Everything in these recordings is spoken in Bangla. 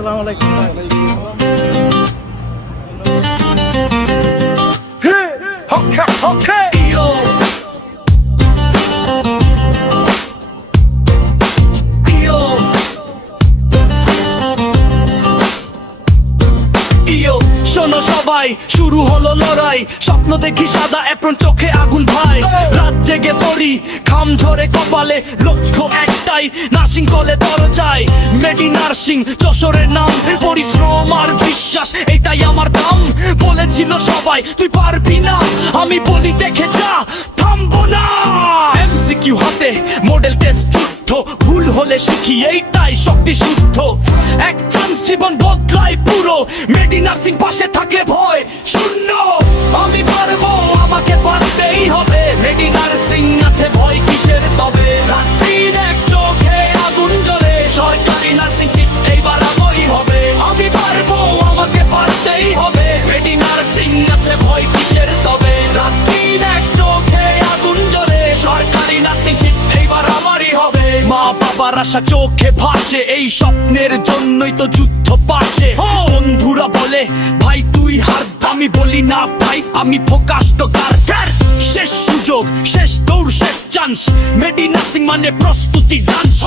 আসসালামু আলাইকুম ভাই। শোনো সবাই, শুরু হলো লড়াই। স্বপ্ন দেখি সাদা অ্যাপ্রন, চোখে আগুন ভাই। রাত জেগে পড়ি, ঘাম ঝরে কপালে, লক্ষ্য একটাই, নার্সিং কলে দরজায়। মেডি নার্সিং যশোরের নাম, পরিশ্রম আর বিশ্বাস এটাই আমার দাম। বলেছিল সবাই তুই পারবি না, আমি বলি দেখে যা, থামবো না। এমসিকিউ হাতে, মডেল টেস্ট যুদ্ধ, ভুল হলে শিখি এইটাই শক্তি শুদ্ধ। এক চান্স জীবন বদলায় পুরো, মেডি নার্সিং পাশে থাকলে ভয় শূন্য। আমি পারবো, আমাকে পারতেই হবে, মেডি নার্সিং আছে ভয় কিসের তবে। রাত্রির এক চোখে আগুন জ্বলে, সরকারি নার্সিং সিট এইবার আমারই হবে। আমি পারবো, আমাকে পারতেই হবে, মেডি নার্সিং আছে ভয় কিসের তবে। রাত্রির এক চোখে আগুন জ্বলে, সরকারি নার্সিং সিট এইবার আমারই হবে। মা বাবার আশা চোখে ভাসে, এই স্বপ্নের জন্যই তো যুদ্ধ পাশে। বন্ধুরা বলে ভাই তুই হার, আমি বলি না ভাই আমি ফোকাস তো কার। শেষ সুযোগ, শেষ দৌড়, শেষ চান্স, মেডি নার্সিং মানে প্রস্তুতি ডান্স।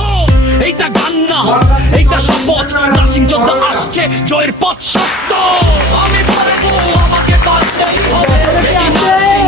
এইটা গান না, এইটা শপথ, নার্সিং যোদ্ধা আসছে, জয়ের পথ সত্য। আমি পারবো, আমাকে পারতেই হবে, মেডি নার্সিং